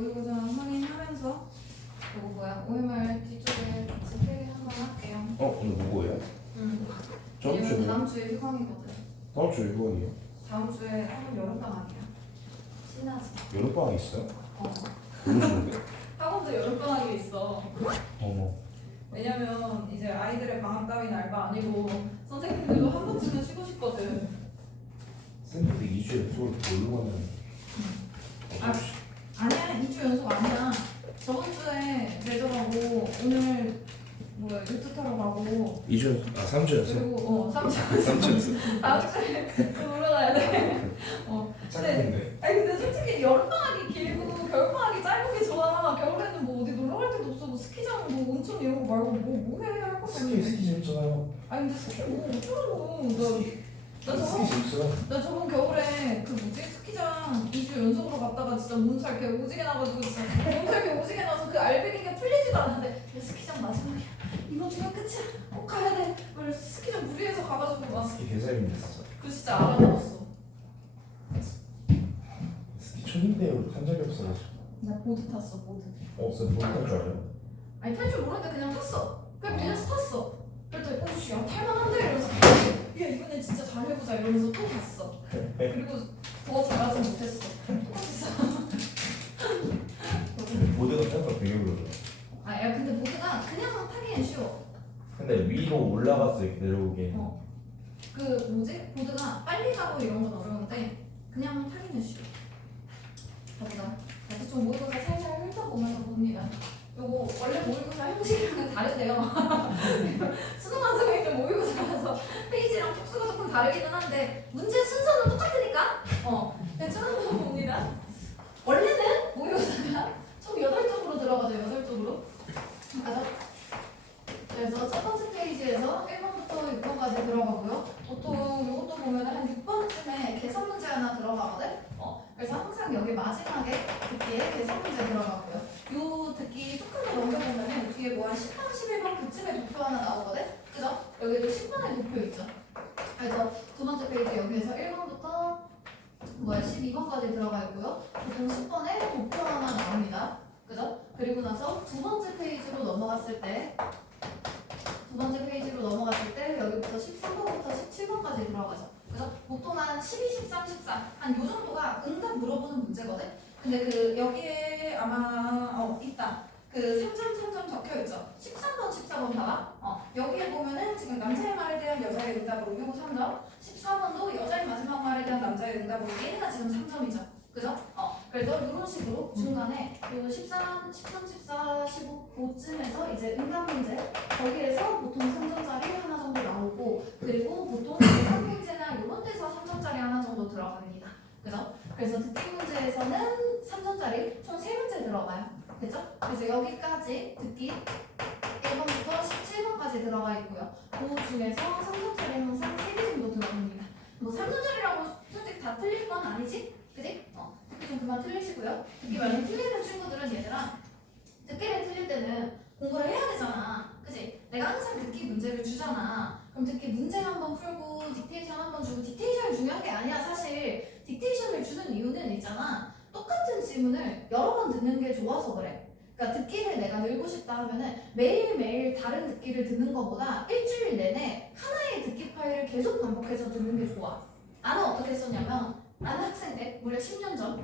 모의고사 확인하면서 이거 뭐야 OMR 뒤쪽에 같이 필기 한번 할게요. 오늘 누구예요? 저번 왜냐면 주에 다음 주에 휴강이거든. 다음 주에 휴관이에요? 다음 주에 학원 여름방학이야. 신나지? 여름방학 있어요? 어. 너무 좋은데? 학원도 여름방학이 있어. 어머. 왜냐면 이제 아이들의 방학 따위는 알바 아니고 선생님들도 한 번쯤은 쉬고 싶거든. 쌤들 2주에 수업 뭘로 가면 아니야 2주 연속 아니야. 저번 주에 레저라고 오늘 뭐야 요트 타러 가고 2주 3주였어? 그리고 3주 3주였어? 다음 주에 또 놀러 가야 돼. 짧은데? 아니 근데 솔직히 여름방학이 길고 겨울방학이 짧은 게 좋아. 겨울에는 뭐 어디 놀러 갈 데도 없어. 뭐 스키장 뭐 온천 이런 거 말고 뭐 해 할 것도 없는데. 스키 재밌잖아요. 아니 근데 스키 뭐 어쩌라고. 나 스키 재밌어요. 나 저번 겨울에 그 뭐지 스키장 2주 연속으로 갔다가 진짜 몸살 개 오지게 나가지고 진짜 몸살 개 오지게 나서 그 알배기가 풀리지도 않았는데 야, 스키장 마지막이야. 이번 주가 끝이야. 꼭 가야 돼. 그래서 스키장 무리해서 가가지고 막 스키 개 재밌네 진짜. 그 진짜 알아먹었어. 스키 초딩때로 탄 적이 없어가지고. 나 보드 탔어 보드. 쌤 보드 탈줄 알아요? 아니 탈 줄 모르는데 그냥 탔어. 그냥 빌려서 탔어. 그랬더니 오씨 야 탈만한데 이러면서 야 이번엔 진짜 잘해보자 이러면서 또 갔어. 그리고 더 잘하지 못했어. 똑같았어. 보드가 생각보다 되게 어려워요. 아야 근데 보드가 그냥 타기엔 쉬워. 근데 위로 올라갔을 때 내려오게. 그 뭐지? 보드가 빨리 가고 이런 건 어려운데 그냥 타기는 쉬워. 가보자. 대충 모의고사 살살 훑어보면서 봅니다. 요거 원래 모의고사 형식이랑은 다른데요. 수능 완성에 있는 모의고사라서 페이지랑 촉수가 조금 다르기는 한데 문제 순서는 똑같으니까 대충 한번 봅니다. 원래는 모의고사가 총 8쪽으로 들어가죠. 8쪽으로. 가죠. 그래서 첫 번째 페이지에서 1번부터 6번까지 들어가고요. 보통 이것도 보면 한 6번쯤에 개선 문제 하나 들어가거든. 그래서 항상 여기 마지막에 듣기에 개선 문제 들어가고요. 요 듣기 조금 더 넘겨보면은 뒤에 뭐 한 10번, 11번 그쯤에 도표 하나 나오거든. 그죠? 여기도 10번의 도표 있죠. 그래서 두 번째 페이지 여기에서 1번부터 12번까지 들어가 있고요. 보통 10번에 도표 하나 나옵니다. 그죠? 그리고 나서 두 번째 페이지로 넘어갔을 때 여기부터 13번부터 17번까지 들어가죠. 그래서 보통 한 12, 13, 14 한 요 정도가 응답 물어보는 문제거든. 근데 그 여기에 아마 있다. 그 3점 3점 적혀 있죠. 13번, 14번 봐봐. 여기에 보면은 지금 남자의 말에 대한 여자의 응답으로 요거 3점. 14번도 여자의 마지막 말에 대한 남자의 응답으로 얘네가 지금 3점이죠. 그죠? 그래서 이런 식으로 중간에 요 13, 13, 14, 15 그쯤에서 이제 응답 문제 거기에서 보통 3점짜리 하나 정도 나오고 그리고 보통 계산 문제나 이런 데서 3점짜리 하나 정도 들어갑니다. 그죠? 그래서 듣기 문제에서는 3점짜리 총 3문제 들어가요. 그죠? 그래서 여기까지 듣기 1번부터 17번까지 들어가 있고요. 그 중에서 3점짜리는 항상 3개 정도 들어갑니다. 뭐 3점짜리라고 솔직히 다 틀릴 건 아니지? 그지? 듣기 좀 그만 틀리시고요. 듣기 만약 틀리는 친구들은 얘들아 듣기를 틀릴 때는 공부를 해야 되잖아. 그지? 내가 항상 듣기 문제를 주잖아. 그럼 듣기 문제 한번 풀고 딕테이션 한번 주고 딕테이션이 중요한 게 아니야. 사실 딕테이션을 주는 이유는 있잖아. 똑같은 질문을 여러 번 듣는 게 좋아서 그래. 그러니까 듣기를 내가 늘고 싶다 하면은 매일매일 다른 듣기를 듣는 것보다 일주일 내내 하나의 듣기 파일을 계속 반복해서 듣는 게 좋아. 나는 어떻게 했었냐면 나는 학생 때 무려 10년 전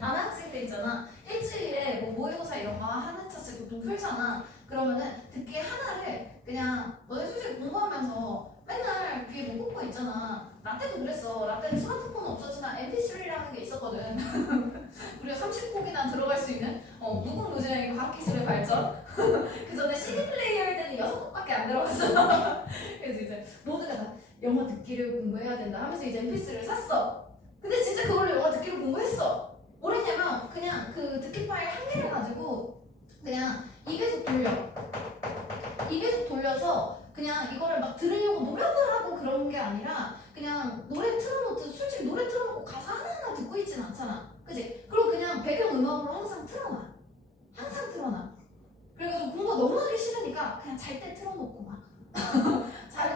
나는 학생 때 있잖아. 일주일에 뭐 모의고사 이런 거 하는 차씩 또 풀잖아. 그러면은 듣기 하나를 그냥 너네 솔직히 공부하면서 맨날 귀에 뭐 꽂고 있잖아. 라떼도 그랬어. 라떼는 스마트폰 없었지만 MP3라는 게 있었거든. 우리가 30곡이나 들어갈 수 있는 무궁 무진의 과학기술의 발전. 그 전에 CD 플레이어일 때는 6곡밖에 안 들어갔어. 그래서 이제 모두가 다 영어 듣기를 공부해야 된다 하면서 이제 MP3를 샀어. 근데 진짜 그걸로 영어 듣기를 공부했어. 뭘 했냐면 그냥 그 듣기 파일 한 개를 가지고 그냥 2배속 돌려서 그냥 이거를 막 들으려고 노력을 하고 그런 게 아니라 그냥 노래 틀어놓듯 솔직히 노래 틀어놓고 가사 하나하나 듣고 있진 않잖아. 그치? 그리고 그냥 배경음악으로 항상 틀어놔. 그래가지고 공부가 너무 하기 싫으니까 그냥 잘 때 틀어놓고 막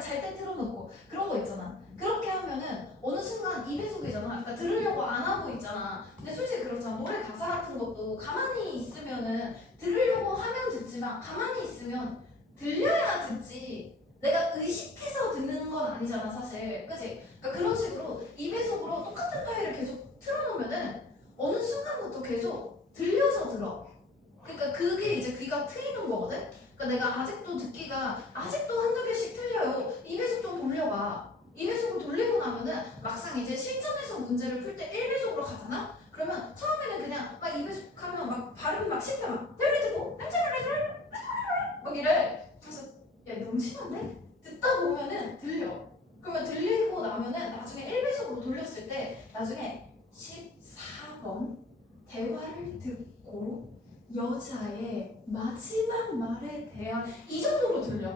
잘 때 틀어놓고 그런 거 있잖아. 그렇게 하면은 어느 순간 2배속이잖아. 그러니까 들으려고 안 하고 있잖아. 듣잖아. 근데 솔직히 그렇잖아. 노래 가사 같은 것도 가만히 있으면은 들으려고 하면 듣지만 가만히 있으면 들려야 듣지. 내가 의식해서 듣는 건 아니잖아 사실. 그치? 그러니까 그런 식으로 2배속으로 똑같은 파일을 계속 틀어놓으면은 어느 순간부터 계속 들려서 들어. 그러니까 그게 이제 귀가 트이는 거거든? 그러니까 내가 아직도 듣기가 아직도 한두 개씩 틀려요. 2배속 좀 돌려봐. 2배속을 돌리고 나면은 막상 이제 실전에서 문제를 풀 때 1배속으로 가잖아? 그러면 처음에는 그냥 막 2배속 하면 막 발음 막 실패 막 들리고 막 이래. 그래서 야 너무 심한데? 듣다 보면은 들려. 그러면 들리고 나면은 나중에 1배속으로 돌렸을 때 나중에 14번 대화를 듣고 여자의 마지막 말에 대한 이 정도로 들려.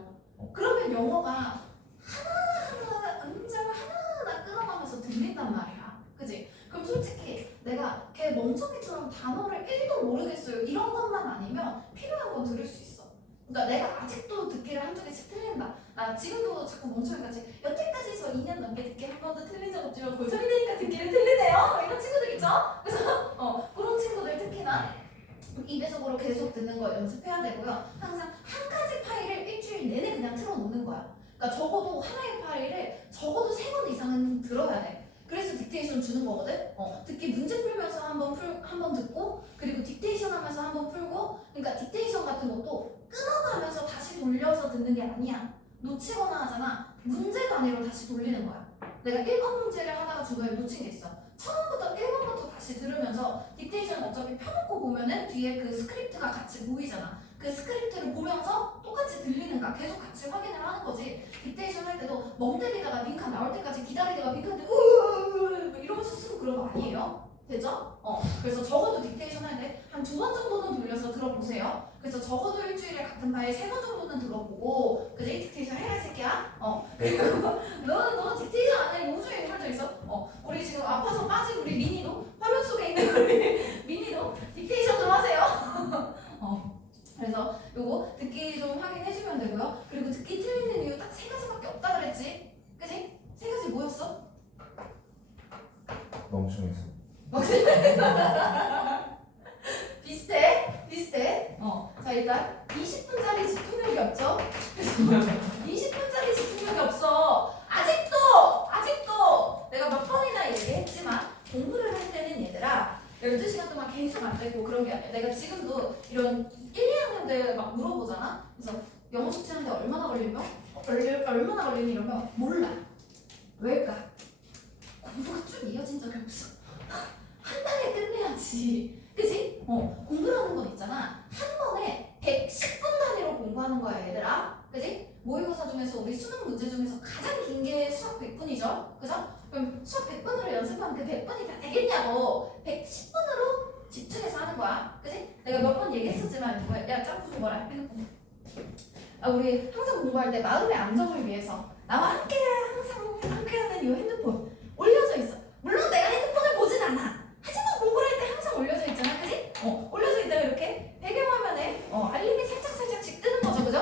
그러면 영어가 하나하나 음장을 하나하나 끊어가면서 들린단 말이야. 그지? 그럼 솔직히 내가 걔 멍청이처럼 단어를 1도 모르겠어요 이런 것만 아니면 필요한 건 들을 수 있어. 그러니까 내가 아직도 듣기를 한두 개씩 틀린다. 나 지금도 자꾸 멍청이같이 여태까지 저 2년 넘게 듣기 한 번도 틀린 적 없지만 고3이 되니까 듣기를 틀리네요 이런 친구들 있죠? 그래서 그런 친구들 특히나 2배속으로 계속 듣는 거 연습해야 되고요. 항상 한 가지 파일을 일주일 내내 그냥 틀어놓는 거야. 그러니까 적어도 하나의 파일을 적어도 3번 이상은 들어야 돼. 그래서 딕테이션 주는 거거든. 듣기 문제 풀면서 한번 듣고 그리고 딕테이션 하면서 한번 풀고. 그러니까 딕테이션 같은 것도 끊어가면서 다시 돌려서 듣는 게 아니야. 놓치거나 하잖아. 문제 단위로 다시 돌리는 거야. 내가 1번 문제를 하다가 중간에 놓친 게 있어. 처음부터 1번부터 다시 들으면서 딕테이션 어차피 펴놓고 보면은 뒤에 그 스크립트가 같이 보이잖아. 그 스크립트를 보면서 똑같이 들리는가 계속 같이 확인을 하는 거지. 딕테이션 할 때도 멍 때리다가 빈칸 나올 때까지 기다리다가 빈칸 때 이러면서 쓰고 그런 거 아니에요? 되죠? 그래서 적어도 딕테이션 할 때 한 2번 정도는 돌려서 들어보세요. 그래서 적어도 일주일에 같은 파일 3번 정도는 들어보고 그지? 딕테이션 해라 이 새끼야. 너 딕테이션 안 해. 우주에 살져 있어. 우리 지금 아파서 빠진 우리 미니도 화면 속에 있는 우리 미니도 딕테이션 좀 하세요. 그래서 요거 듣기 좀 확인해주면 되고요. 그리고 듣기 틀리는 이유 딱 3가지밖에 없다 그랬지? 그지? 3가지 뭐였어? 멍청해서. 비슷해. 자 일단 20분짜리 집중력이 없죠? 20분짜리 집중력이 없어. 아직도 내가 몇 번이나 얘기했지만 공부를 할 때는 얘들아 12시간 동안 계속 안 되고 그런 게 아니야. 내가 지금도 이런 1, 2학년들 막 물어보잖아. 그래서 영어 숙제하는데 얼마나 걸리면? 얼마나 걸리니 이러면 몰라. 왜일까? 공부가 쭉 이어진 적이 없어. 한 달에 끝내야지. 그치? 공부라는 건 있잖아. 한 번에 110분 단위로 공부하는 거야 얘들아. 그치? 모의고사 중에서 우리 수능 문제 중에서 가장 긴 게 수학 100분이죠. 그죠? 그럼 수학 100분으로 연습하면 그 100분이 다 되겠냐고. 110분으로 집중해서 하는 거야. 그치? 내가 몇 번 얘기했었지만 야 짬뽕 좀 뭐라 핸드폰. 우리 항상 공부할 때 마음의 안정을 위해서 나와 항상 함께하는 이 핸드폰 올려져 있어. 물론 내가 핸드폰을 보진 않아. 하지만 공부를 할 때 항상 올려져 있잖아. 그치? 올려져 있다가 이렇게 배경화면에 알림이 살짝씩 뜨는 거죠. 그죠?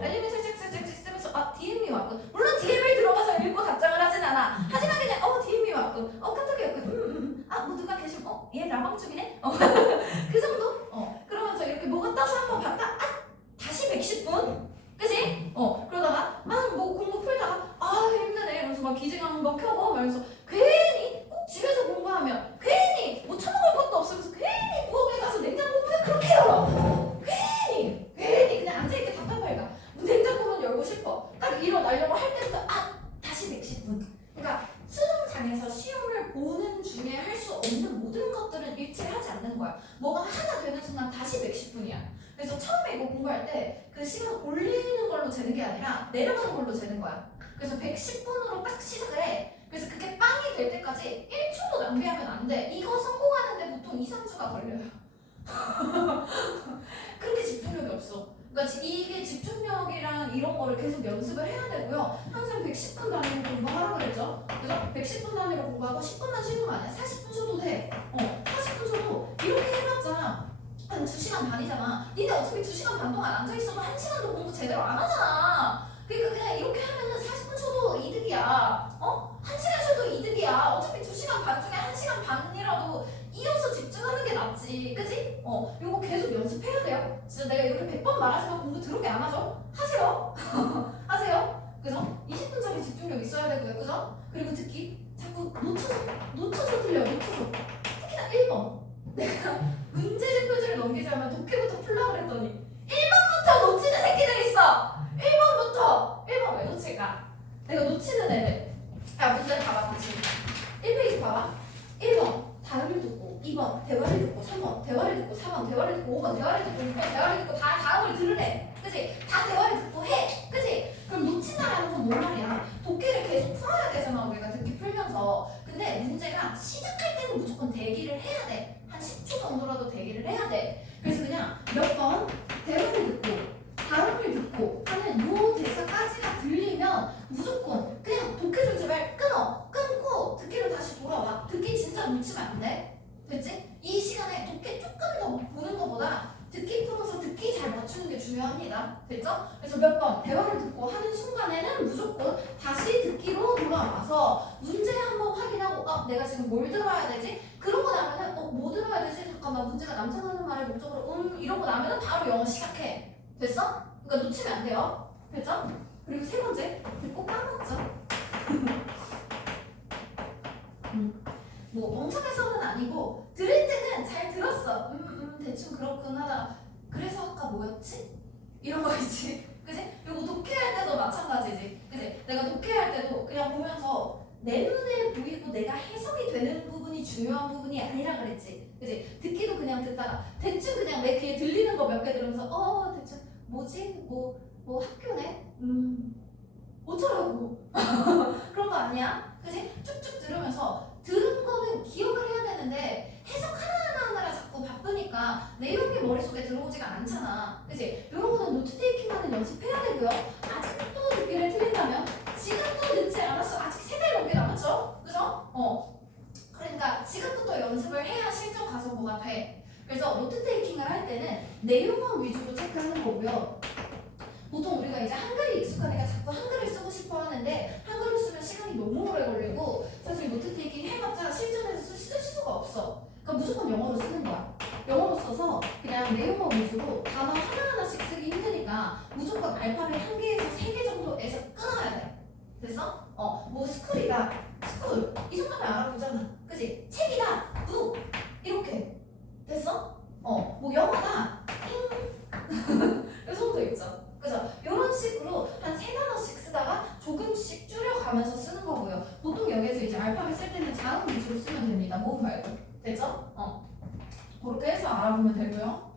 알림이 살짝씩 뜨면서 DM이 왔군. 물론 DM을 들어가서 읽고 답장을 하진 않아. 하지만 그냥 DM이 왔군. 카톡이 왔군. 뭐 누가 계시면 얘 라방 중이네? 그 정도? 그러면서 이렇게 뭐가 떠서 한번 봤다? 다시 110분? 그치? 그러다가 뭐 공부 풀다가 힘드네 이러면서 막 기지강 한번 켜고 말면서 괜히 꼭 집에서 공부하면 괜히 뭐 처먹을 것도 없으면서 괜히 부엌에 가서 냉장고 문을 그렇게 열어. 괜히 그냥 앉아있게 답답할까. 냉장고문 열고 싶어. 딱 일어나려고 할 때부터 다시 110분. 그러니까 수능장에서 시험을 보는 중에 할 수 없는 모든 것들은 일치하지 않는 거야. 뭐가 하나 되는 순간 다시 110분이야. 그래서 처음에 이거 공부할 때 그 시간 올리는 걸로 재는 게 아니라 내려가는 걸로 재는 거야. 그래서 110분으로 딱 시작을 해. 그래서 그게 빵이 될 때까지 1초도 낭비하면 안 돼. 이거 성공하는데 보통 2, 3주가 걸려요. 그렇게 집중력이 없어. 그러니까 이게 집중력이랑 이런 거를 계속 연습을 해야 되고요. 항상 110분 단위로 공부하라고 그랬죠. 그래서 110분 단위로 공부하고 10분만 쉬는 거 아니야. 40분 쉬어도 돼. 40분 쉬어도 이렇게 해봤자 한 2시간 반이잖아. 니네 어차피 2시간 반 동안 앉아있어도 1시간도 공부 제대로 안 하잖아. 그러니까 그냥 이렇게 하면은 40분 쉬어도 이득이야. 1시간 쉬어도 이득이야. 어차피 2시간 반 중에 1시간 반이라도 이어 그죠? 그리고 듣기 자꾸 놓쳐서 들려. 특히나 1번. 내가 문제집 표지를 넘기자면 독해부터 풀라고 그랬더니 1번부터 놓치는 새끼들 있어. 1번 왜 놓칠까? 내가 놓치는 애들. 야, 문제 봐봐 다시. 1페이지 봐봐. 1번 다음을 듣고 2번 대화를 듣고 3번 대화를 듣고 4번 대화를 듣고 5번 대화를 듣고 6번 대화를 듣고 다 다음을 들으래. 그치? 다 대화를 듣고 해. 그치? 그럼 놓친다라는 건 뭔 말이야? 독해를 계속 풀어야 되잖아 우리가 듣기 풀면서. 근데 문제가 시작할 때는 무조건 대기를 해야 돼. 한 10초 정도라도 대기를 해야 돼. 그래서 그냥 몇 번 대화를 듣고 발음을 듣고 하는 요 대사까지가 들리면 무조건 그냥 독해 좀 제발 끊고 듣기로 다시 돌아와. 듣기 진짜 놓치면 안 돼. 됐지? 이 시간에 독해 조금 더 보는 것보다 듣기 풀어서 듣기 잘 맞추는 게 중요합니다. 됐죠? 그래서 몇 번 대화를 듣고 하는 순간에는 무조건 다시 듣기로 돌아와서 문제 한번 확인하고 내가 지금 뭘 들어야 되지? 그러고 나면은 뭐 들어야 되지? 잠깐만 문제가 남자라는 말의 목적으로 이러고 나면은 바로 영어 시작해. 됐어? 그러니까 놓치면 안 돼요. 됐죠? 그리고 세 번째, 듣고 까먹죠. 뭐 멍청해서는 아니고 들을 때는 잘 들었어. 대충 그렇군 하다가 그래서 아까 뭐였지? 이런 거 있지. 그지? 그리고 독해할 때도 마찬가지지. 그지? 내가 독해할 때도 그냥 보면서 내 눈에 보이고 내가 해석이 되는 부분이 중요한 부분이 아니라 그랬지. 그지? 듣기도 그냥 듣다가 대충 그냥 내 귀에 들리는 거 몇 개 들으면서 대충 뭐지? 뭐 학교네? 어쩌라고. 그런 거 아니야? 그지? 쭉쭉 들으면서 들은 거는 기억을 해야 되는데 해석 하나하나 자꾸 바쁘니까 내용이 머릿속에 들어오지가 않잖아. 그지? 이런 거는 노트 테이킹하는 연습해야 되고요. 아직도 듣기를 틀린다면 지금도 늦지 않았어. 아직 3달 넘게 남았죠? 그죠? 그러니까 지금부터 연습을 해야 실전 가서 뭐가 돼. 그래서 노트 테이킹을 할 때는 내용만 위주로 체크하는 거고요. 보통 우리가 이제 한글이 익숙하니까 자꾸 한글을 쓰고 싶어 하는데 한글로 쓰면 시간이 너무 오래 걸리고 사실 노트 테이킹 해봤자 실전에서 쓸 수가 없어. 그러니까 무조건 영어로 쓰는 거야. 영어로 써서 그냥 내용만 위주로 단어 하나하나씩 쓰기 힘드니까 무조건 알파벳 1개에서 3개 정도에서 끊어야 돼. 됐어? 뭐 스쿨이다. 스쿨. 이 정도면 알아보잖아. 그치? 책이다. 북. 이렇게. 됐어? 뭐 영화다. 이 정도 있죠. 그죠? 이런 식으로 한 3단어씩 쓰다가 조금씩 줄여가면서 쓰는 거고요. 보통 여기서 이제 알파벳 쓸 때는 자음 위주로 쓰면 됩니다. 모음 말고. 됐죠? 그렇게 해서 알아보면 되고요.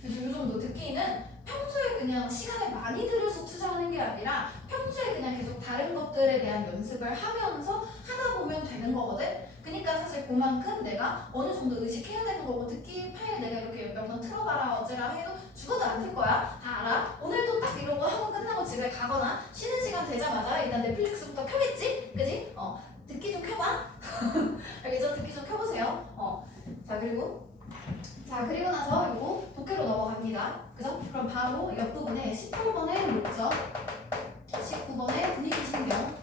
그래서 이 정도 듣기는 평소에 그냥 시간을 많이 들여서 투자하는 게 아니라 평소에 그냥 계속 다른 것들에 대한 연습을 하면서 하다 보면 되는 거거든? 그러니까 사실 그만큼 내가 어느 정도 의식해야 되는 거고 듣기 파일 내가 이렇게 몇 번 틀어봐라 어쩌라 해도 죽어도 안 틀 거야. 다 알아. 오늘도 딱 이러고 학원 끝나고 집에 가거나 쉬는 시간 되자마자 일단 넷플릭스부터 켜겠지? 그지? 듣기 좀 켜봐. 알겠죠? 듣기 좀 켜보세요. 그리고 나서 이거 독해로 넘어갑니다. 그죠? 그럼 바로 옆부분에 18번의 목적, 19번의 분위기 신경,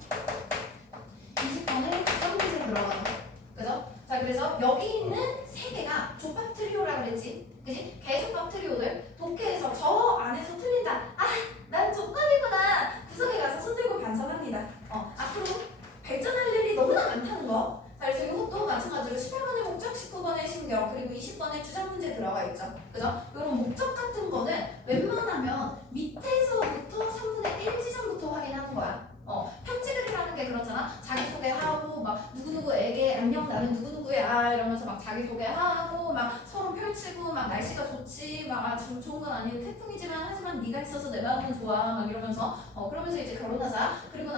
20번의 구성 문제 들어가죠. 그죠? 자, 그래서 여기 있는 3개가 족밥 트리오라고 그랬지? 그지? 개족밥 트리오들 독해에서 저 안에서 틀린다. 난 족밥이구나. 구석에 가서 손 들고 반성합니다. 앞으로 발전할 일이 너무나 많다는 거. 자, 그래서 이것도 마찬가지로 18번의 목적, 19번의 신경, 그리고 20번의 주장 문제 들어가 있죠. 그죠? 이런 목적 같은 거는 웬만하면 밑에서부터 3분의 1 지점부터 확인하는 거야. 편지글이라는 게 그렇잖아. 자기소개하고 막 누구누구에게 안녕 나는 누구누구야 이러면서 막 자기소개하고 막 서로 펼치고 막 날씨가 좋지 막 아주 좋은 건 아니고 태풍이지만 하지만 네가 있어서 내 마음은 좋아 막 이러면서 그러면서 이제 결혼하자. 그리고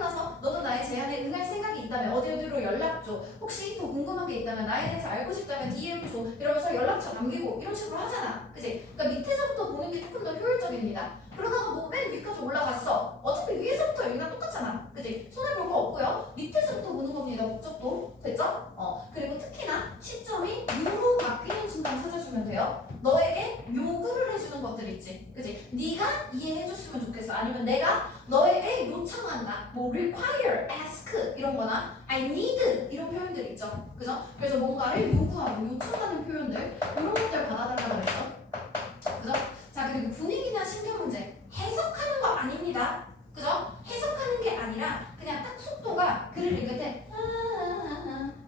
나서 너도 나의 제안에 응할 생각이 있다면 어디로 연락 줘. 혹시 더 궁금한 게 있다면 나에 대해서 알고 싶다면 DM 줘. 이러면서 연락처 남기고 이런 식으로 하잖아. 그치? 그러니까 밑에서부터 보는 게 조금 더 효율적입니다. 그러다가 뭐 맨 위까지 올라갔어. 어차피 위에서부터 여기가 똑같잖아. 그치? 손해볼 거 없고요. 밑에서부터 보는 겁니다. 목적도. 됐죠? 그리고 특히나 시점이 요로 바뀌는 순간 찾아주면 돼요. 너에게 요구를 해주는 것들 있지. 그치? 네가 이해해줬으면 좋겠어. 아니면 내가 너에게 요청한다. 뭐 require, ask 이런 거나 I need 이런 표현들 있죠. 그죠? 그래서 뭔가를 요구하고 요청하는 표현들 이런 것들 받아달라고 그랬죠. 그죠? 자, 그리고 분위기나 신경 문제 해석하는 거 아닙니다. 그죠? 해석하는 게 아니라 그냥 딱 딱 속도가 글을 읽을 때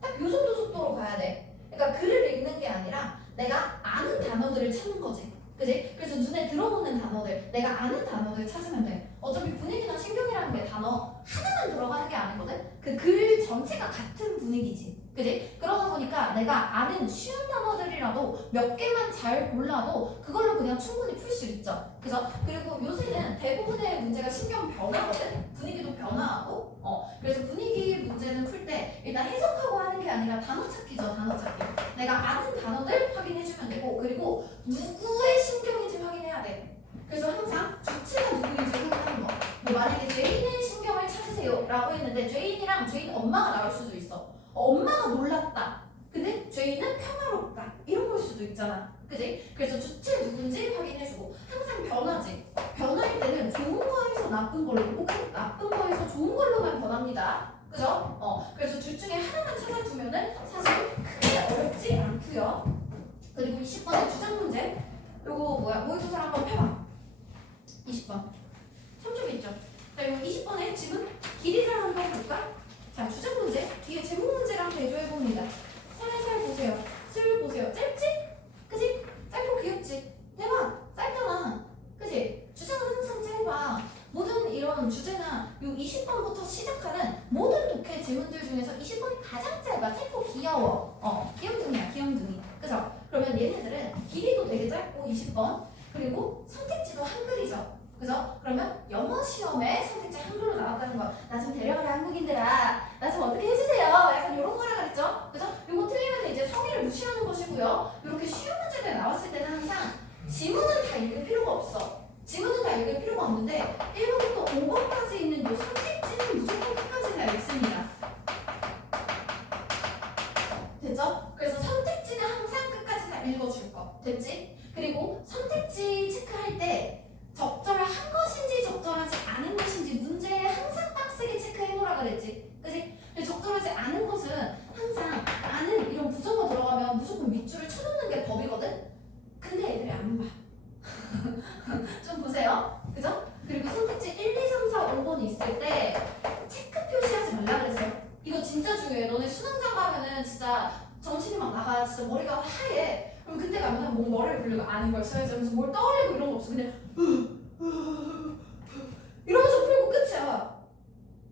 딱 요 정도 속도로 가야 돼. 그러니까 글을 읽는 게 아니라 내가 아는 단어들을 찾는 거지. 그지? 그래서 눈에 들어오는 단어들, 내가 아는 단어들 찾으면 돼. 어차피 분위기나 신경이라는 게 단어 하나만 들어가는 게 아니거든? 그 글 전체가 같은 분위기지. 그지? 그러다 보니까 내가 아는 쉬운 단어들이라도 몇 개만 잘 골라도 그걸로 그냥 충분히 풀 수 있죠. 그죠? 그리고 요새는 대부분의 문제가 신경 변화거든? 분위기도 변화하고. 그래서 분위기 문제는 풀 때 일단 해석하고 하는 게 아니라 단어 찾기죠. 단어 찾기. 내가 아는 단어들 확인해주면 되고, 그리고 누구의 신경인지 확인해야 돼. 그래서 항상 주체가 누구인지 확인하는 거. 뭐 만약에 죄인의 신경을 찾으세요 라고 했는데 죄인이랑 죄인 엄마가 나올 수도 있어. 엄마가 놀랐다. 근데 죄인은 평화롭다. 이런 걸 수도 있잖아. 그지? 그래서 주체 누군지 확인해주고 항상 변하지. 변할 때는 좋은 거에서 나쁜 걸로 혹은 나쁜 거에서 좋은 걸로만 변합니다. 그죠? 그래서 둘 중에 하나만 찾아주면은 사실 크게 어렵지 않고요. 그리고 20번의 주장 문제. 요거 뭐야? 모의고사 한번 펴봐. 20번. 3점 있죠? 자, 이거 20번에 지금 길이를 한번 볼까? 자, 주장 문제. 뒤에 제목 문제랑 대조해봅니다. 살살 보세요. 슬 보세요. 짧지? 그지? 짧고 귀엽지? 대박! 짧잖아. 그지? 주장은 항상 짧아. 모든 이런 주제나 요 20번부터 시작하는 모든 독해 지문들 중에서 20번이 가장 짧아. 짧고 귀여워. 귀염둥이야, 귀염둥이. 그죠? 그러면 얘네들은 길이도 되게 짧고 20번. 그리고 선택지도 한글이죠. 그죠? 그러면 영어 시험에 선택지 한글로 나왔다는 거. 나 좀 데려가라 한국인들아. 나 좀 어떻게 해주세요. 약간 이런 거라 그랬죠? 그죠? 요거 틀리면 이제 성의를 무시하는 것이고요. 이렇게 쉬운 문제들 나왔을 때는 항상 지문은 다 읽을 필요가 없어. 지문은 다 읽을 필요가 없는데 1번부터 5번까지 있는 요 선택지는 무조건 끝까지 다 읽습니다. 됐죠? 그래서 선택지는 항상 끝까지 다 읽어줄 거. 됐지? 그리고 선택지 체크할 때 적절한 것인지 적절하지 않은 것인지 문제에 항상 빡세게 체크해놓으라 그랬지. 그지? 근데 적절하지 않은 것은 항상 아는 이런 부정어 들어가면 무조건 밑줄을 쳐놓는 게 법이거든? 근데 애들이 안 봐. 좀 보세요. 그죠? 그리고 선택지 1, 2, 3, 4, 5번 있을 때 체크 표시하지 말라 그랬어요. 이거 진짜 중요해. 너네 수능장 가면은 진짜 정신이 막 나가. 진짜 머리가 하얘. 그럼 그때 가면은 뭐 머리를 굴리고 아는 걸 써야지 하면서 뭘 떠올리고 이런 거 없어. 그냥 이러면서 풀고 끝이야.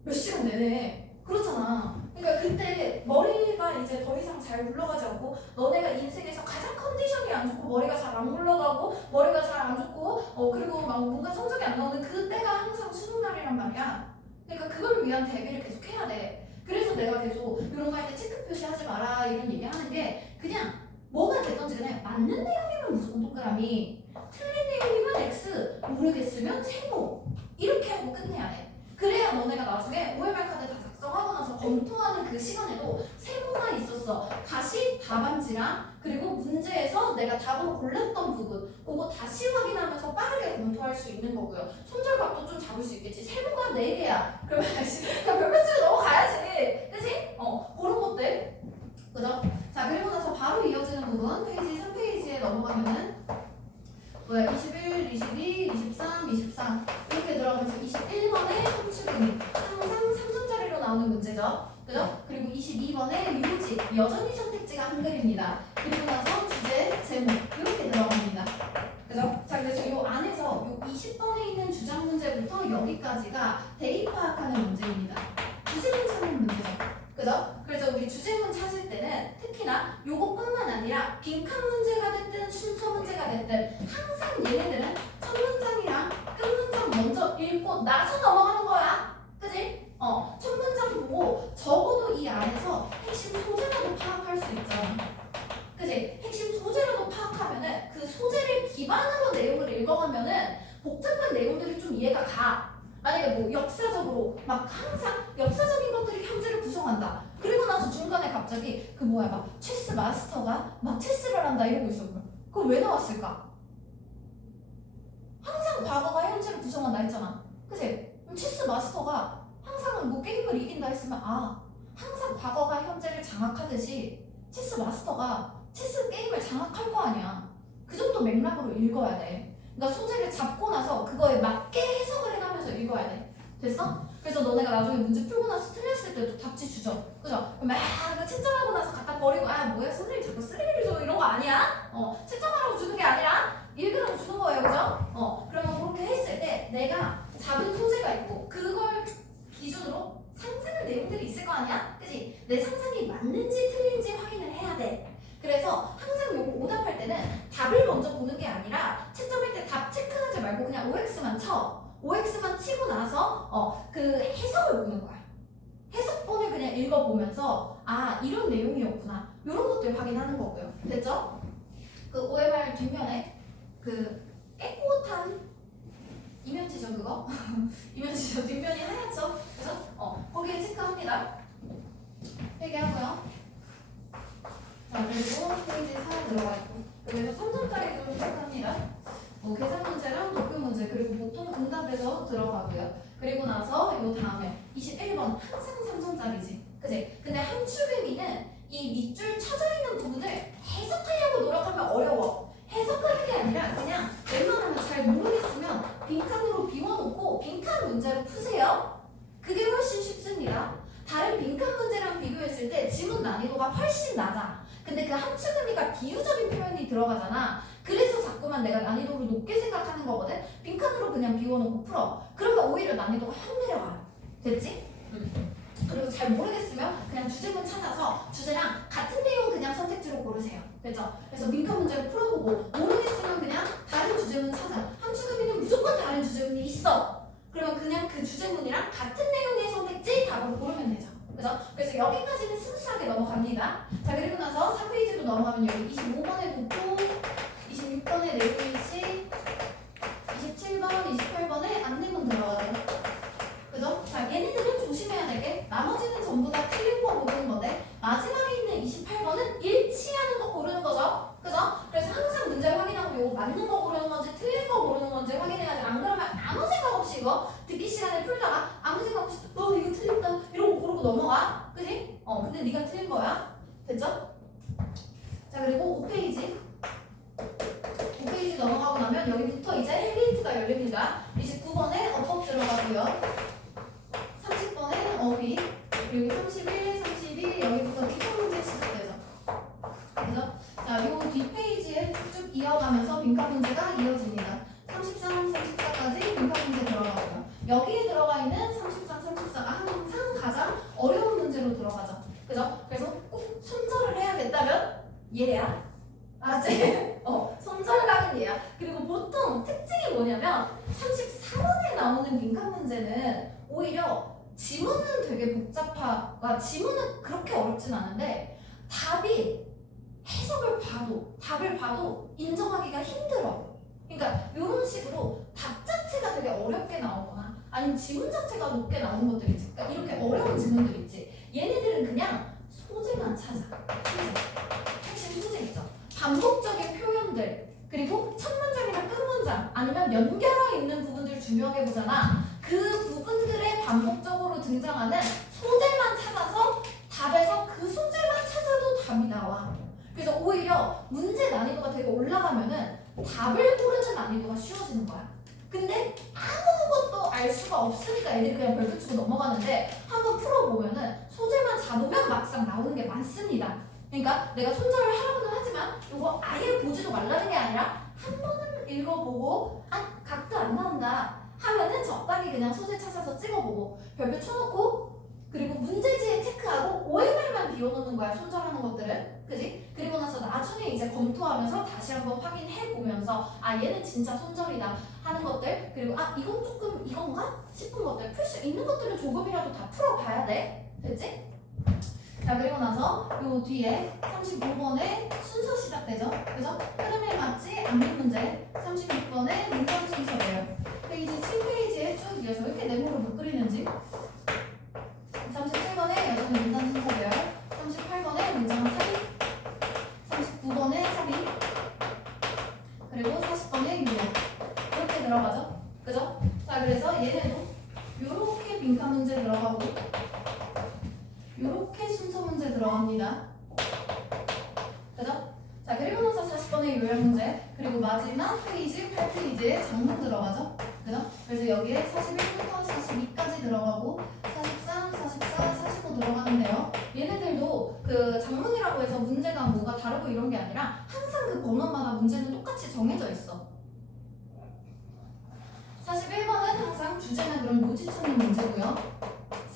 몇 시간 내내. 그렇잖아. 그러니까 그때 머리가 이제 더 이상 잘 굴러가지 않고 너네가 인생에서 가장 컨디션이 안 좋고 머리가 잘 안 굴러가고 머리가 잘 안 좋고 그리고 막 뭔가 성적이 안 나오는 그때가 항상 수능날이란 말이야. 그러니까 그걸 위한 대비를 계속 해야 돼. 그래서 내가 계속 이런 거 할 때 체크 표시하지 마라 이런 얘기 하는 게 그냥 뭐가 됐던지 간에 맞는 내용이면 무조건 동그라미, 틀린 내용이면 X, 모르겠으면 세모 이렇게 하고 끝내야 돼. 그래야 너네가 나중에 OMR 카드 다 작성하고 나서 검토하는 그 시간에도 세모가 있었어. 다시 답안지랑 그리고 문제에서 내가 답으로 골랐던 부분 그거 다시 확인하면서 빠르게 검토할 수 있는 거고요. 손절각도 좀 잡을 수 있겠지. 세모가 4개야. 그러면 그냥 별표치로 넘어가야지. 그치? 그런 것들. 그죠? 자, 그리고 나서 바로 이어지는 부분 페이지 3페이지에 넘어가면은 뭐야 21, 22, 23, 24 이렇게 들어가면서 21번에 함수등이 항상 3점짜리로 나오는 문제죠. 그죠? 그리고 22번에 유지 여전히 선택지가 한글입니다. 그리고 나서 주제, 제목 이렇게 들어갑니다. 그죠? 자, 그래서 이 안에서 요 20번에 있는 주장 문제부터 여기까지가 대입 파악하는 문제입니다. 주제문 찾는 문제죠. 그죠? 그래서 우리 주제문 찾을 때는 특히나 요것뿐만 아니라 빈칸 문제가 됐든 순서 문제가 됐든 항상 얘네들은 첫 문장이랑 끝 문장 먼저 읽고 나서 넘어가는 거야. 그지? 첫 문장 보고 적어도 이 안에서 핵심 소재라도 파악할 수 있잖아. 그지? 핵심 소재라도 파악하면은 그 소재를 기반으로 내용을 읽어가면은 복잡한 내용들이 좀 이해가 가. 만약에 뭐 역사적으로 막 항상 역사적인 것들이 현재를 구성한다. 그리고 나서 중간에 갑자기 그 뭐야 막 체스 마스터가 막 체스를 한다 이러고 있어. 그거 왜 나왔을까? 항상 과거가 현재를 구성한다 했잖아. 그치? 그럼 체스 마스터가 항상 뭐 게임을 이긴다 했으면 항상 과거가 현재를 장악하듯이 체스 마스터가 체스 게임을 장악할 거 아니야. 그 정도 맥락으로 읽어야 돼. 그러니까 소재를 잡고 나서 그거에 맞게 해석을 해가면서 읽어야 돼. 됐어? 그래서 너네가 나중에 문제 풀고 나서 틀렸을 때도 답지 주죠. 그죠? 그럼 막 채점하고 나서 갖다 버리고 아 뭐야 선생님 자꾸 쓰레기를 줘 이런 거 아니야? 채점하라고 주는 게 아니라 읽으라고 주는 거예요. 그죠? 그러면 그렇게 했을 때 내가 잡은 소재가 있고 그걸 기준으로 상상할 내용들이 있을 거 아니야? 그지? 내 상상이 맞는지 틀린지 확인을 해야 돼. 그래서 항상 요거 오답할 때는 답을 먼저 보는 게 아니라 채점할 때 답 체크하지 말고 그냥 OX만 쳐. OX만 치고 나서 그 해석을 보는 거야. 해석본을 그냥 읽어보면서 아 이런 내용이었구나. 이런 것들 확인하는 거고요. 됐죠? 그 OMR 뒷면에 그 깨끗한 이면지죠 그거? 이면지죠 뒷면이 하얗죠? 그래서 거기에 체크합니다. 회개하고요. 자 그리고 페이지 4 들어가 있고 여기서 3점짜리 좀 체크합니다. 계산 문제랑 도표 문제 그리고 보통 응답에서 들어가고요. 그리고 나서 요 다음에 21번 항상 3점짜리지. 그치? 근데 함축의미는 이 밑줄 쳐져 있는 부분을 해석하려고 노력하면 어려워. 해석하는 게 아니라 그냥 웬만하면 잘 모르겠으면 빈칸으로 비워놓고 빈칸 문제로 푸세요. 그게 훨씬 쉽습니다. 다른 빈칸 문제랑 비교했을 때 지문 난이도가 훨씬 낮아. 근데 그 함축의미가 비유적인 표현이 들어가잖아. 그래서 자꾸만 내가 난이도를 높게 생각하는 거거든. 빈칸으로 그냥 비워놓고 풀어. 그러면 오히려 난이도가 확 내려와. 됐지? 그리고 잘 모르겠으면 그냥 주제문 찾아서 주제랑 같은 내용 그냥 선택지로 고르세요. 됐죠? 그래서 빈칸 문제를 풀어보고 모르겠으면 그냥 다른 주제문 찾아. 함축의미는 무조건 다른 주제문이 있어. 그러면 그냥 그 주제문이랑 같은 내용의 선택지 답을 고르면 되죠. 그죠? 그래서 여기까지는 스무스하게 넘어갑니다. 자 그리고 나서 4페이지로 넘어가면 여기 25번의 도표 26번의 내용일치 27번, 28번에 안내문 들어가요. 그죠? 자 얘네들은 조심해야 되게 나머지는 전부 다 틀린 거 고르는 건데 마지막에 있는 28번은 일치하는 거 고르는 거죠. 그죠? 그래서 항상 문제 확인하고 이거 맞는 거 고르는 건지 틀린 거 고르는 건지 확인해야지. 안 그러면 아무 생각 없이 이거 듣기 시간에 풀다가 아무 생각 없이 이거 틀렸다 이러고 고르고 넘어가. 그지? 근데 네가 틀린 거야. 됐죠? 자 그리고 5페이지 넘어가고 나면 여기부터 이제 헬게이트가 열립니다. 29번에 어법 들어가고요. 30번에 어휘 그리고 31, 32 여기부터 기본 문제 시작되죠. 그죠? 자, 요 뒷페이지에 쭉 이어가면서 빈칸 문제가 이어집니다. 33, 34까지 빈칸 문제 들어가고요. 여기에 들어가 있는 33, 34가 항상 가장 어려운 문제로 들어가죠. 그죠? 그래서 꼭 손절을 해야겠다면 얘야. 알았지? 손절각은 얘야. 그리고 보통 특징이 뭐냐면 34번에 나오는 빈칸 문제는 오히려 지문은 되게 복잡하고 지문은 그렇게 어렵진 않은데 답이 답을 봐도 인정하기가 힘들어. 그러니까 이런 식으로 답 자체가 되게 어렵게 나오거나 아니면 지문 자체가 높게 나오는 것들이 있지. 그러니까 이렇게 어려운 지문들 있지. 얘네들은 그냥 소재만 찾아. 핵심 소재 있죠. 반복적인 표현들 그리고 첫 문장이나 끝 문장 아니면 연결어 있는 부분들 중요하게 보잖아. 그 부분들에 반복적으로 등장하는 소재만 찾아서 답에서 그 소재만 찾아도 답이 나와. 그래서 오히려 문제 난이도가 되게 올라가면은 답을 고르는 난이도가 쉬워지는 거야. 근데 아무것도 알 수가 없으니까 애들이 그냥 별표 치고 넘어가는데 한번 풀어보면은 소재만 잡으면 막상 나오는 게 많습니다. 그러니까 내가 손절을 하라고는 하지만 이거 아예 보지도 말라는 게 아니라 한 번은 읽어보고 각도 안 나온다 하면은 적당히 그냥 소재 찾아서 찍어보고 별표 쳐놓고 그리고 문제지에 체크하고 OMR만 비워놓는 거야. 손절하는 것들은. 그지? 그리고 나서 나중에 이제 검토하면서 다시 한번 확인해보면서 얘는 진짜 손절이다 하는 것들 그리고 이건 조금 이건가? 싶은 것들 풀 수 있는 것들은 조금이라도 다 풀어봐야 돼. 됐지? 자 그리고 나서 요 뒤에 35번에 순서 시작되죠. 그죠? 흐름에 맞지 않는 문제 36번에 문장 순서예요. 페이지 7페이지에 쭉 이어서 이렇게 네모를 못 그리는지 37번에 여전히 문장 순서별 38번에 문장 삽입 39번에 삽입 그리고 40번에 유형 이렇게 들어가죠. 그죠? 자 그래서 얘네도 요렇게 빈칸 문제 들어가고 요렇게 순서 문제 들어갑니다. 그죠? 자 그리고 나서 40번의 요약 문제 그리고 마지막 페이지 8페이지에 장문 들어가죠. 그죠? 그죠? 그래서 여기에 41부터 42까지 들어가고 43, 44, 45 들어가는데요. 얘네들도 그 작문이라고 해서 문제가 뭐가 다르고 이런 게 아니라 항상 그 번호마다 문제는 똑같이 정해져 있어. 41번은 항상 주제나 그런 요지 찾는 문제고요.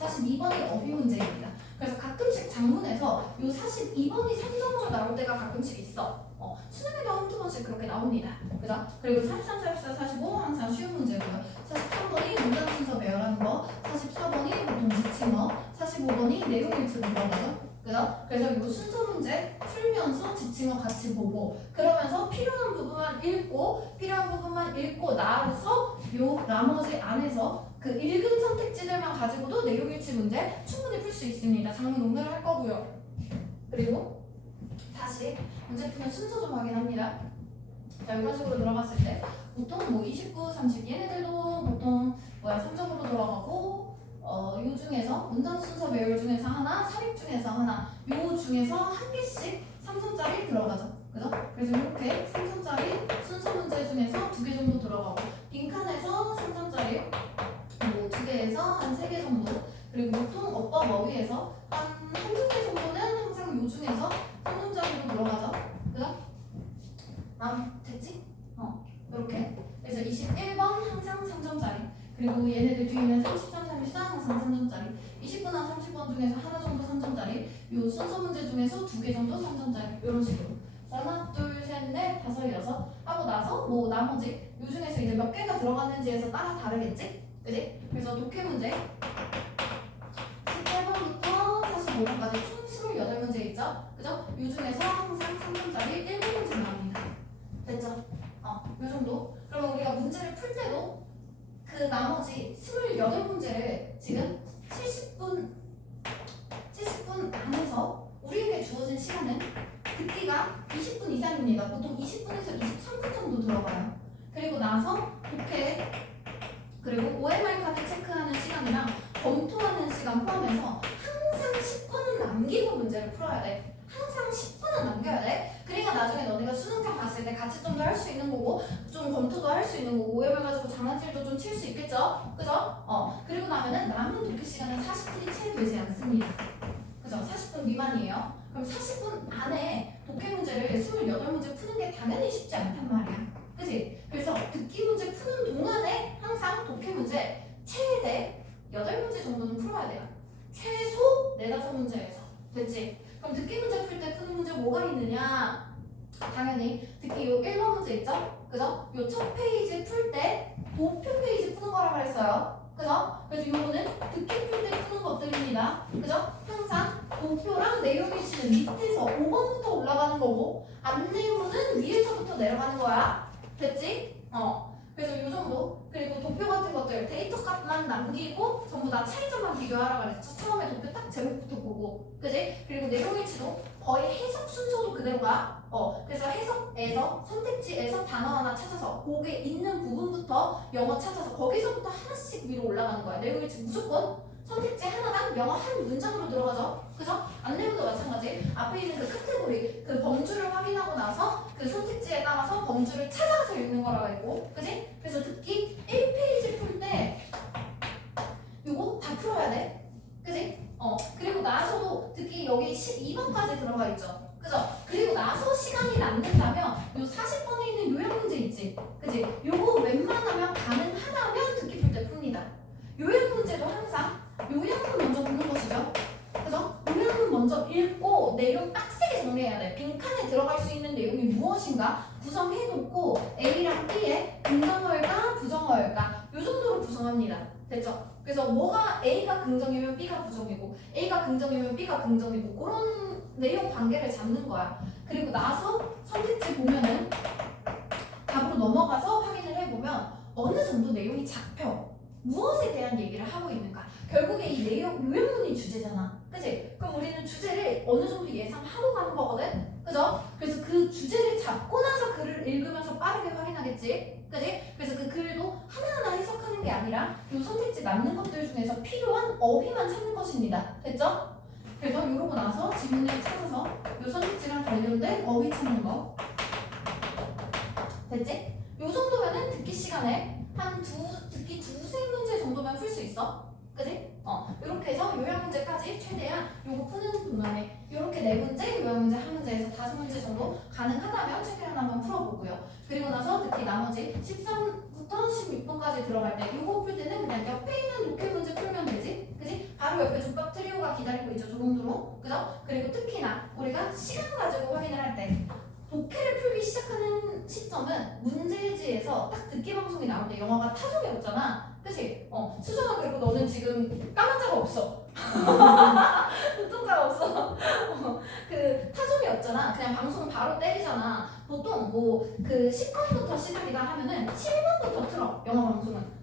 42번이 어휘 문제입니다. 그래서 가끔씩 작문에서 요 42번이 3점으로 나올 때가 가끔씩 있어. 수능에도 한두 번씩 그렇게 나옵니다. 그죠? 그리고 43, 44, 45 항상 쉬운 문제고요. 43번이 문장 순서 배열하는 거, 44번이 보통 지침어, 45번이 내용 일치 들어가죠. 그죠? 그래서 이 순서 문제 풀면서 지침어 같이 보고 그러면서 필요한 부분만 읽고 나서 요 나머지 안에서 그 읽은 선택지들만 가지고도 내용 일치 문제 충분히 풀 수 있습니다. 작문 오늘 할 거고요. 그리고 다시 문제 푸는 순서 좀 확인합니다. 자, 이런 식으로 들어갔을 때 보통 뭐 29, 30 얘네들도 보통 3점으로 들어가고 요 중에서 문장 순서 배열 중에서 하나, 삽입 중에서 하나, 요 중에서 한 개씩 3점짜리 들어가죠. 그죠? 그래서 이렇게 3점짜리 순서 문제 중에서 2개 정도 들어가고 빈칸에서 3점짜리 뭐 2개에서 한 3개 정도 그리고 보통 어법 어휘에서 한두 개 정도는 항상 요 중에서 3점짜리로 들어가죠. 그죠? 됐지? 이렇게 그래서 21번 항상 3점짜리 그리고 얘네들 뒤에 있는 33, 34 항상 3점짜리 29나 30번 중에서 하나 정도 3점짜리 요 순서 문제 중에서 2개 정도 3점짜리 이런 식으로 하나, 둘, 셋, 넷, 다섯, 여섯 하고 나서 뭐 나머지 요 중에서 이제 몇 개가 들어갔는지에서 따라 다르겠지? 그지? 그래서 독해 문제 18번부터 45번까지 총 28문제 있죠? 그죠? 요 중에서 항상 3점짜리 7문제 나옵니다. 됐죠? 요 정도. 그러면 우리가 문제를 풀 때도 그 나머지 28문제를 지금 70분 안에서 우리에게 주어진 시간은 듣기가 20분 이상입니다. 보통 20분에서 23분 정도 들어가요. 그리고 나서 독해 그리고 OMR 카드 체크하는 시간이랑 검토하는 시간 포함해서 항상 10분은 남기고 문제를 풀어야 돼. 항상 10분은 남겨야 돼. 그러니까 나중에 너네가 수능장 봤을 때 같이 좀 더 할 수 있는 거고 좀 검토도 할 수 있는 거고 OMR 가지고 장난질도 좀 칠 수 있겠죠? 그죠? 그리고 나면은 남은 독해 시간은 40분이 채 되지 않습니다. 그죠? 40분 미만이에요. 그럼 40분 안에 독해 문제를 28문제 푸는 게 당연히 쉽지 않단 말이야. 그치? 그래서 듣기 문제 푸는 동안에 항상 독해 문제 최대 8문제 정도는 풀어야 돼요. 최소 4-5문제에서. 됐지? 그럼 듣기 문제 풀 때 푸는 문제 뭐가 있느냐? 당연히 듣기 요 1번 문제 있죠? 그죠? 요 첫 페이지 풀 때 도표 페이지 푸는 거라고 했어요. 그죠? 그래서 요거는 듣기 풀 때 푸는 것들입니다. 그죠? 항상 도표랑 내용 일치는 밑에서 5번부터 올라가는 거고 안내문은 위에서부터 내려가는 거야. 됐지? 그래서 요 정도. 그리고 도표 같은 것들 데이터 값만 남기고 전부 다 차이점만 비교하라 그랬죠. 처음에 도표 딱 제목부터 보고. 그지? 그리고 내용 일치도 거의 해석 순서도 그대로가. 그래서 해석에서 선택지에서 단어 하나 찾아서 거기에 있는 부분부터 영어 찾아서 거기서부터 하나씩 위로 올라가는 거야. 내용 일치 무조건 선택지 하나당 영어 한 문장으로 들어가죠. 그죠? 안내문도 마찬가지. 앞에 있는 그 카테고리, 그 범주를 확인하고 나서 그 선택지에 따라서 범주를 찾아서 읽는 거라고 했고, 그지? 그래서 듣기 1페이지 풀 때 요거 다 풀어야 돼. 그지? 그리고 나서도 듣기 여기 12번까지 들어가 있죠. 그죠? 그리고 나서 시간이 남는다면 요 40번에 있는 요약 문제 있지? 그지? 요거 웬만하면 가능하다면 듣기 풀 때 풉니다. 요약 문제도 항상 요약문 먼저 보는 것이죠. 그죠? 요약문 먼저 읽고 내용 빡세게 정리해야 돼. 빈칸에 들어갈 수 있는 내용이 무엇인가 구성해놓고 A랑 B에 긍정어일까 부정어일까 요 정도로 구성합니다. 됐죠? 그래서 뭐가 A가 긍정이면 B가 부정이고 A가 긍정이면 B가 긍정이고 그런 내용 관계를 잡는 거야. 그리고 나서 선택지 보면은 답으로 넘어가서 확인을 해보면 어느 정도 내용이 잡혀. 무엇에 대한 얘기를 하고 있는가? 결국에 이 내용, 요약문이 주제잖아. 그치? 그럼 우리는 주제를 어느 정도 예상하고 가는 거거든? 그죠? 그래서 그 주제를 잡고 나서 글을 읽으면서 빠르게 확인하겠지? 그치? 그래서 그 글도 하나하나 해석하는 게 아니라 이 선택지 남는 것들 중에서 필요한 어휘만 찾는 것입니다. 됐죠? 그래서 이러고 나서 지문을 찾아서 이 선택지랑 관련된 어휘 찾는 거. 됐지? 요 정도면은 듣기 시간에 듣기 두세 문제 정도면 풀 수 있어. 그지? 이렇게 해서 요약 문제까지 최대한 요거 푸는 동안에 이렇게 네 문제, 요약 문제 한 문제에서 5문제 정도 가능하다면 최대한 한번 풀어보고요. 그리고 나서 특히 나머지 13부터 16번까지 들어갈 때 요거 풀 때는 그냥 옆에 있는 독해 문제 풀면 되지. 그지? 바로 옆에 족밥 트리오가 기다리고 있죠. 조롱조롱. 그죠? 그리고 특히나 우리가 시간 가지고 확인을 할 때 독해를 풀기 시작하는 시점은 문제지에서 딱 듣기 방송이 나올 때 영어가 타성이 없잖아. 그치? 수정아, 그리고 너는 지금 까만 자가 없어. 눈동자가 없어. 그 타종이 없잖아. 그냥 방송 바로 때리잖아. 보통 뭐 그 10번부터 시작이다 하면은 7번부터 틀어. 영어 방송은.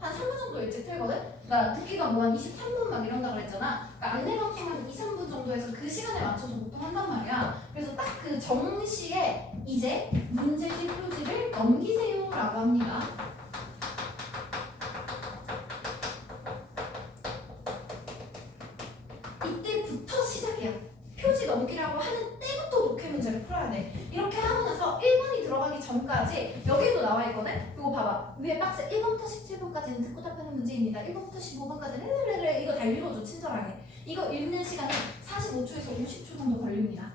한 3분 정도 일찍 틀거든? 그러니까 듣기가 뭐 한 23분 막 이런다 그랬잖아. 그러니까 안내 방송 한 2, 3분 정도에서 그 시간에 맞춰서 보통 한단 말이야. 그래서 딱 그 정시에 이제 문제지 표지를 넘기세요라고 합니다. 이때부터 시작이야. 표지 넘기라고 하는 때부터 독해 문제를 풀어야 돼. 이렇게 하고 나서 1번이 들어가기 전까지 여기도 나와 있거든? 이거 봐봐. 위에 박스 1번부터 17번까지는 듣고 답하는 문제입니다. 1번부터 15번까지는 이거 다 읽어줘, 친절하게. 이거 읽는 시간이 45초에서 50초 정도 걸립니다.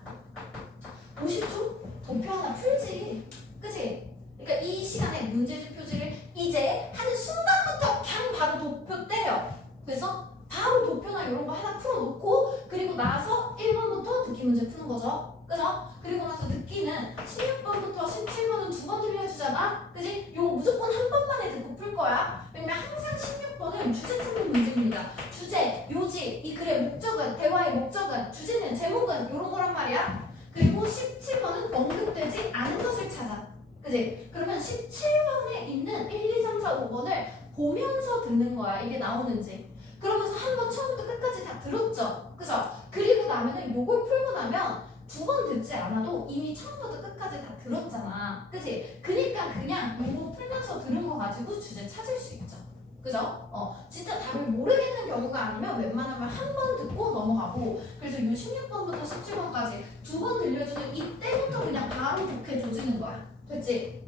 50초? 도표 하나 풀지. 그치? 그러니까 이 시간에 문제지 표지를 이제 하는 순간부터 그냥 바로 도표 때려. 그래서 바로 도표나 이런 거 하나 풀어놓고 그리고 나서 1번부터 듣기 문제 푸는 거죠. 그죠? 그리고 나서 듣기는 16번부터 17번은 2번 들려주잖아. 그지? 요거 무조건 한 번만에 듣고 풀 거야. 왜냐면 항상 16번은 주제 찾는 문제입니다. 주제, 요지, 이 글의 목적은, 대화의 목적은, 주제는, 제목은 이런 거란 말이야. 그리고 17번은 언급되지 않은 것을 찾아. 그지? 그러면 17번에 있는 1, 2, 3, 4, 5번을 보면서 듣는 거야. 이게 나오는지. 그러면서 한 번 처음부터 끝까지 다 들었죠. 그죠? 그리고 나면은 요걸 풀고 나면 2번 듣지 않아도 이미 처음부터 끝까지 다 들었잖아. 그치? 그니까 그냥 요거 풀면서 들은 거 가지고 주제 찾을 수 있죠. 그죠? 진짜 답을 모르겠는 경우가 아니면 웬만하면 한 번 듣고 넘어가고 그래서 요 16번부터 17번까지 2번 들려주는 이때부터 그냥 바로 독해 조지는 거야. 됐지?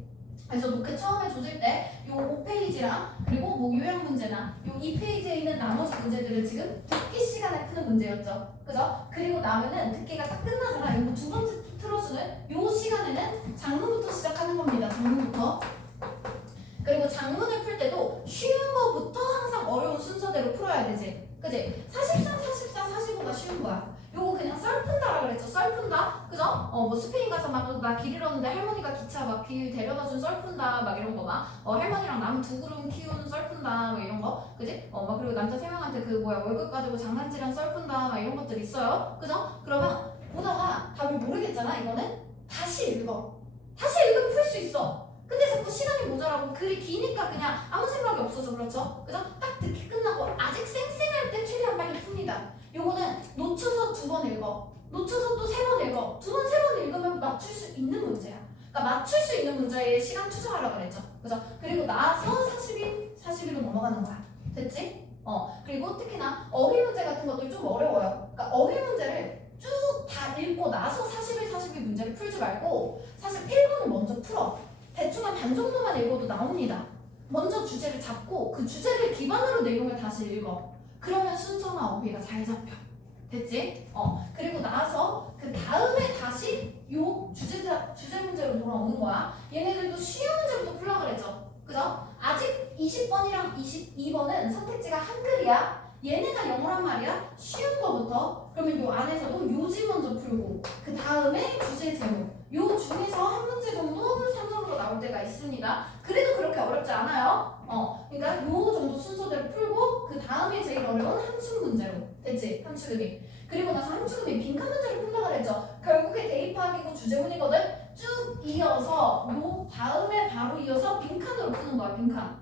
그래서 독해 처음에 조질 때 요 5페이지랑 그리고 뭐 요약 문제나 요 2페이지에 있는 나머지 문제들을 지금 듣기 시간에 푸는 문제였죠. 그죠? 그리고 나면은 듣기가 딱 끝나잖아. 요거 두 번째 틀어주는 요 시간에는 장문부터 시작하는 겁니다. 장문부터. 그리고 장문을 풀 때도 쉬운 거부터 항상 어려운 순서대로 풀어야 되지. 그지? 43, 44, 45가 쉬운 거야. 요거 그냥 썰 푼다라 그랬죠. 썰 푼다. 그죠? 뭐 스페인 가서 막 나 길 잃었는데 할머니가 기차 막 길 데려다준 썰 푼다. 막 이런 거 막. 할머니랑 나무 2그룹 키우는 썰 푼다. 막 이런 거. 그지? 막 그리고 남자 3명한테 그 뭐야 월급 가지고 장난질한 썰 푼다. 막 이런 것들 있어요. 그죠? 그러면 보다가 답을 모르겠잖아. 이거는 다시 읽어. 다시 읽으면 풀 수 있어. 근데 자꾸 시간이 모자라고 글이 기니까 그냥 아무 생각이 없어서 그렇죠? 그죠? 딱 듣기 끝나고 아직 쌩쌩할 때 최대한 빨리 풉니다. 요거는 놓쳐서 2번 읽어. 놓쳐서 또 3번 읽어. 2번, 3번 읽으면 맞출 수 있는 문제야. 그러니까 맞출 수 있는 문제에 시간 투자하라고 그랬죠. 그죠? 그리고 나서 42로 넘어가는 거야. 됐지? 그리고 특히나 어휘 문제 같은 것도 좀 어려워요. 그러니까 어휘 문제를 쭉 다 읽고 나서 41, 42 문제를 풀지 말고 사실 1번을 먼저 풀어. 대충 한 반 정도만 읽어도 나옵니다. 먼저 주제를 잡고 그 주제를 기반으로 내용을 다시 읽어. 그러면 순서나 어휘가 잘 잡혀. 됐지? 그리고 나서 그 다음에 다시 요 주제 문제로 돌아오는 거야. 얘네들도 쉬운 문제부터 풀라 그랬죠. 그죠? 아직 20번이랑 22번은 선택지가 한글이야. 얘네가 영어란 말이야. 쉬운 거부터. 그러면 요 안에서도 요지 먼저 풀고 그 다음에 주제 제목. 요 중에서 한 문제 정도 3점으로 나올 때가 있습니다. 그래도 그렇게 어렵지 않아요. 그러니까 요 정도 순서대로 풀고 그 다음에 제일 어려운 함축 문제로. 됐지? 함축음이. 그리고 나서 함축음이 빈칸 문제를 푼다 그랬죠. 결국에 대입하기고 주제문이거든. 쭉 이어서 요 다음에 바로 이어서 빈칸으로 푸는 거야. 빈칸.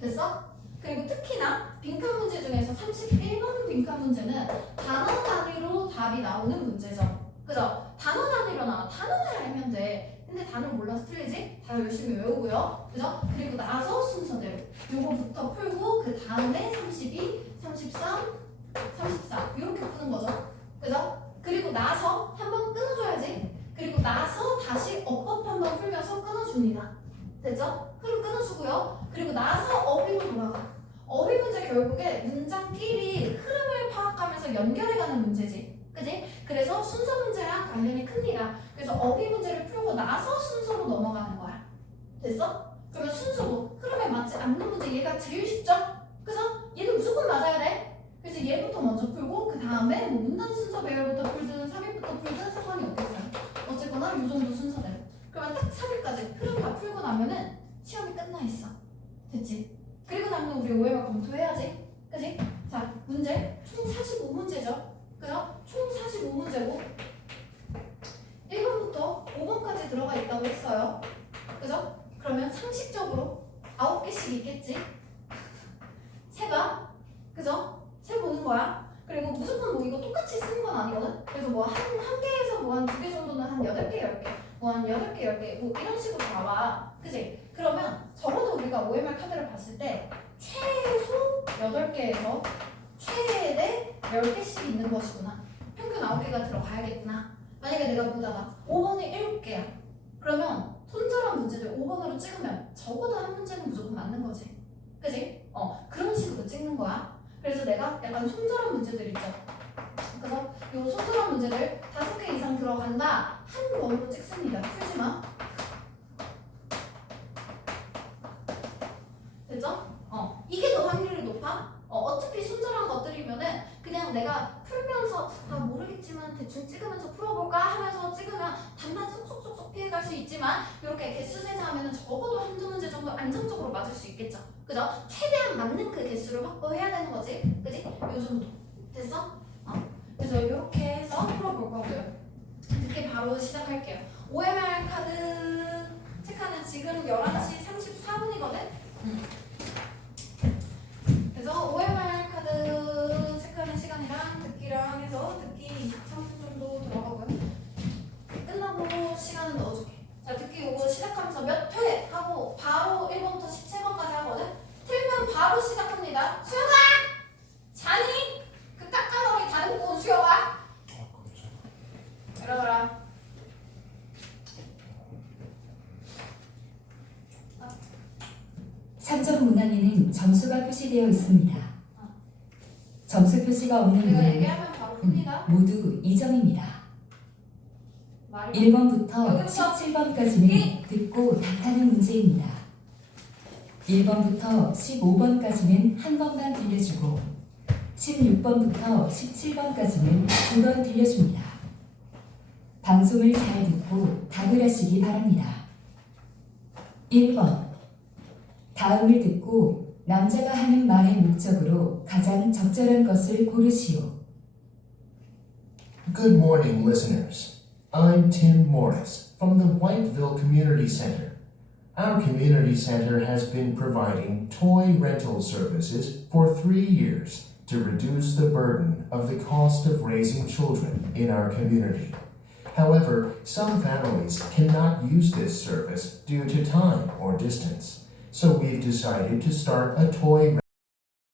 됐어? 그리고 특히나 빈칸 문제 중에서 31번 빈칸 문제는 단어 단위로 답이 나오는 문제죠. 그죠? 단어 단위로 나와. 단어만 알면 돼. 근데 단어 몰라서 틀리지? 다 열심히 외우고요. 그죠? 그리고 나서 순서대로 요거부터 풀고 그 다음에 32, 33, 34 이렇게 푸는 거죠. 그죠? 그리고 나서 한번 끊어줘야지. 그리고 나서 다시 어법 한번 풀면서 끊어줍니다. 됐죠? 흐름 끊어주고요. 계속 연결해가는 문제지. 그지? 그래서 순서 문제랑 관련이 큽니다. 그래서 어휘 문제를 풀고 나서 순서로 넘어가는 거야. 됐어? 그러면 순서도 흐름에 맞지 않는 문제 얘가 제일 쉽죠? 그죠? 얘는 무조건 맞아야 돼. 그래서 얘부터 먼저 풀고 그 다음에 뭐 문단 순서 배열부터 풀든 삽입부터 풀든 상관이 없겠어요. 어쨌거나 이 정도 순서대로. 그러면 딱 삽입까지 흐름 다 풀고 나면은 시험이 끝나 있어. 됐지? 그리고 나면 우리 OMR 검토해야지. 그지? 자, 문제 총 45문제죠. 그죠? 총 45문제고 1번부터 5번까지 들어가 있다고 했어요. 그죠? 그러면 상식적으로 9개씩 있겠지? 세가 그죠? 세 보는 거야. 그리고 무조건 뭐 이거 똑같이 쓰는 건 아니거든? 그래서 뭐 한 개에서 뭐 한 2개 정도는 한 8개, 10개 뭐 한 8개, 10개 뭐 이런 식으로 나와. 그지? 그러면 적어도 우리가 OMR 카드를 봤을 때 최소 8개에서 최대 10개씩 있는 것이구나. 평균 9개가 들어가야겠구나. 만약에 내가 보다가 5번이 7개야. 그러면 손절한 문제들 5번으로 찍으면 적어도 한 문제는 무조건 맞는 거지. 그지? 그런 식으로 찍는 거야. 그래서 내가 약간 손절한 문제들 있죠. 그래서 이 손절한 문제들 5개 이상 들어간다. 한 번으로 찍습니다. 풀지 마. 됐죠? 이게 더 확률이 높아. 어차피 손절한 것들이면은 그냥 내가 풀면서 모르겠지만 대충 찍으면서 풀어볼까 하면서 찍으면 단만 쏙쏙쏙쏙 피해갈 수 있지만 이렇게 개수 세서하면은 적어도 한두 문제 정도 안정적으로 맞을 수 있겠죠. 그죠? 최대한 맞는 그 개수를 확보해야 되는 거지. 그지? 요 정도. 됐어? 그래서 이렇게 해서 풀어볼 거고요. 이렇게 바로 시작할게요. OMR 카드 체크하는 지금 11시 34분이거든? 그래서 OMR 카드 체크하는 시간이랑 듣기랑 해서 듣기 23분 정도 들어가고요. 끝나고 시간은 넣어줄게. 자, 듣기 요거 시작하면서 몇 회 하고 바로 1번부터 17번까지 하거든? 틀면 바로 시작합니다. 수영아! 자니? 그 까까머리 다듬고 수영아? 이러거라. 삼점 문항에는 점수가 표시되어 있습니다. 점수 표시가 없는 내가 문항은 얘기하면 바로 풉니다. 모두 2점입니다. 말을 1번부터 여기부터 17번까지는 듣고 답하는 문제입니다. 1번부터 15번까지는 한 번만 들려주고 16번부터 17번까지는 2번 들려줍니다. 방송을 잘 듣고 답을 하시기 바랍니다. 1번 다음을 듣고 남자가 하는 말의 목적으로 가장 적절한 것을 고르시오. Good morning, listeners. I'm Tim Morris from the Whiteville Community Center. Our community center has been providing toy rental services for 3 years to reduce the burden of the cost of raising children in our community. However, some families cannot use this service due to time or distance, so we've decided to start a toy